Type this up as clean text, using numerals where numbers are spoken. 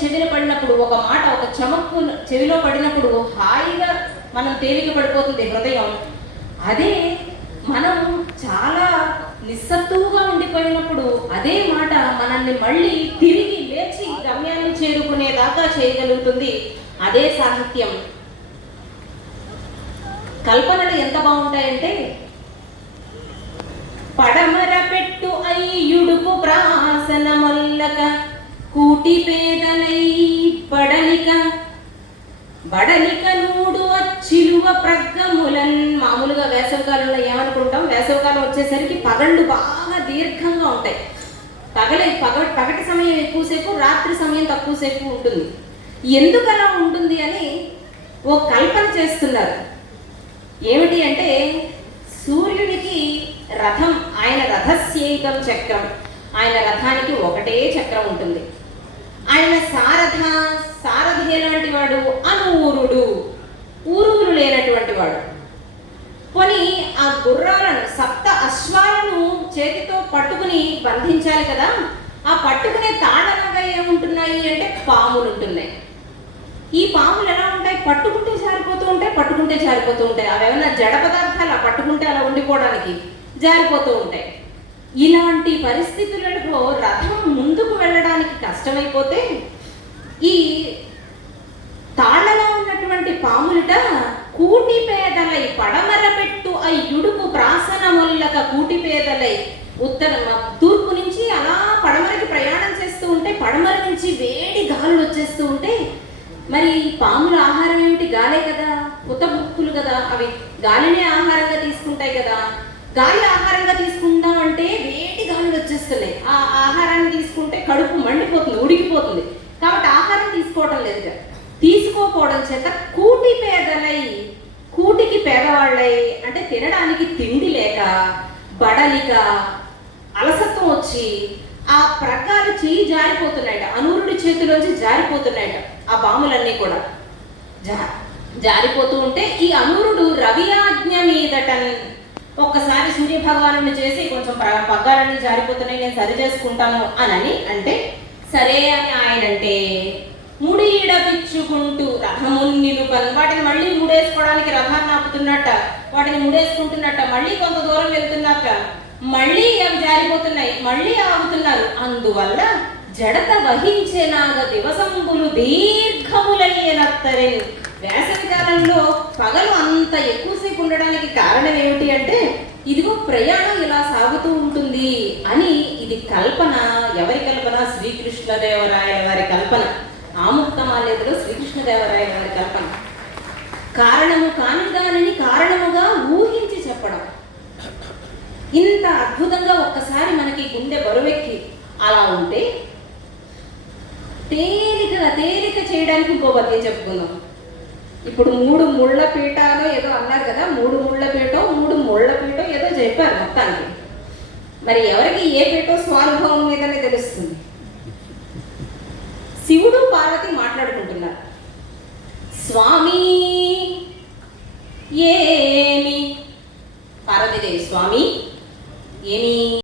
చెవిన పడినప్పుడు, ఒక మాట ఒక చమక్కు చెవిలో పడినప్పుడు హాయిగా మనం తేలిక పడిపోతుంది హృదయం. అదే మనం చాలా నిస్సత్తువుగా ఉండిపోయినప్పుడు అదే మాట మనల్ని మళ్ళీ తిరిగి లేచి గమ్యాన్ని చేరుకునేదాకా చేయగలుగుతుంది. అదే సాహిత్యం. కల్పనలు ఎంత బాగుంటాయంటే, పడమర పెట్టు అయ్యుడుకు ప్రాసన మొల్లక కూటి పేదలై బడలిక బడలిక నూడు అచ్చిలువ ప్రగ్గములన్. మామూలుగా వేసవికాలంలో ఏమనుకుంటాం, వేసవికాలం వచ్చేసరికి పగళ్ళు బాగా దీర్ఘంగా ఉంటాయి. పగటి సమయం ఎక్కువసేపు, రాత్రి సమయం తక్కువసేపు ఉంటుంది. ఎందుకు అలా ఉంటుంది అని ఓ కల్పన చేస్తున్నారు. ఏమిటి అంటే, సూర్యుడికి రథం, ఆయన రథస్యేకం చక్రం, ఆయన రథానికి ఒకటే చక్రం ఉంటుంది. ఆయన సారథి ఎలాంటి వాడు? అనూరుడు, ఊరూరు లేనటువంటి వాడు. కొని ఆ గుర్రాలను, సప్త అశ్వాలను చేతితో పట్టుకుని బంధించాలి కదా. ఆ పట్టుకునే తాళనగా ఏముంటున్నాయి అంటే పాములు ఉంటున్నాయి. ఈ పాములు ఎలా ఉంటాయి? పట్టుకుంటే జారిపోతూ ఉంటాయి, పట్టుకుంటే జారిపోతూ ఉంటాయి. అవి ఏమన్నా జడ పదార్థాలు, పట్టుకుంటే అలా ఉండిపోవడానికి జారిపోతూ ఉంటాయి. ఇలాంటి పరిస్థితులలో రథం ముందుకు వెళ్ళడానికి కష్టమైపోతే ఈ తాళ్ళలో ఉన్నటువంటి పాములట కూటి పేదలై పడమర పెట్టు అయ్యుడుకు ప్రాసన మొల్లక కూటి పేదలై తూర్పు నుంచి అలా పడమరకి ప్రయాణం చేస్తూ ఉంటే, పడమర నుంచి వేడి గాలులు వచ్చేస్తూ ఉంటే, మరి పాముల ఆహారం ఏమిటి? గాలే కదా, పుట్టబుక్కులు కదా, అవి గాలినే ఆహారంగా తీసుకుంటాయి కదా. గాలి ఆహారంగా తీసుకుందాం అంటే వేడి గాలులు వచ్చేస్తున్నాయి. ఆ ఆహారాన్ని తీసుకుంటే కడుపు మండిపోతుంది, ఉడికిపోతుంది. కాబట్టి ఆహారం తీసుకోవడం లేదు. తీసుకోకపోవడం చేత కూటి పేదలై, కూటికి పేదవాళ్ళై అంటే తినడానికి తిండి లేక, బడలిక అలసత్వం వచ్చి ఆ ప్రకాలు చేయి జారిపోతున్నాయట, అనూరుడి చేతిలోంచి జారిపోతున్నాయట. ఆ బాములన్నీ కూడా జారిపోతూ ఉంటే ఈ అనూరుడు రవి ఆజ్ఞ మీదట ఒక్కసారి సూర్య భగవాను చేసి, కొంచెం పగ్గాలన్నీ జారిపోతున్నాయి, నేను సరి చేసుకుంటాను అని అంటే, సరే అని ఆయన అంటే ముడి ఇడపిచ్చుకుంటూ రథమున్నిలుపన్, వాటిని మళ్ళీ ముడేసుకోవడానికి రథాన్ని ఆపుతున్నట్ట, వాటిని ముడేసుకుంటున్నట్ట. మళ్ళీ కొంత దూరం వెళ్తున్నాక మళ్ళీ అవి జారిపోతున్నాయి, మళ్ళీ ఆగుతున్నారు. అందువల్ల జడత వహించేనాగ దివసంబులు దీర్ఘములయ్యనత్తరెన్. వేసవి కాలంలో పగలు అంత ఎక్కువసేపు ఉండడానికి కారణం ఏమిటి అంటే, ఇదిగో ప్రయాణం ఇలా సాగుతూ ఉంటుంది అని. ఇది కల్పన. ఎవరి కల్పన? శ్రీకృష్ణదేవరాయల వారి కల్పన. ఆముక్తమాల్యదలో శ్రీకృష్ణదేవరాయల వారి కల్పన. కారణము కాని దానిని కారణముగా ఊహించి చెప్పడం. ఇంత అద్భుతంగా ఒక్కసారి మనకి గుండె బరువెక్కి అలా ఉంటే, తేలిక చేయడానికి ఇంకో పద్యం చెప్పుకుందాం. ఇప్పుడు 3 ముళ్ళ పీఠాలు ఏదో అన్నారు కదా, 3 ముళ్ళ పీఠో ఏదో చెప్పారు మొత్తానికి. మరి ఎవరికి ఏ పీఠో స్వానుభవం మీదనే తెలుస్తుంది. శివుడు పార్వతి మాట్లాడుకుంటున్నారు. స్వామి ఏమి, పార్వతీదేవి స్వామి ఏమి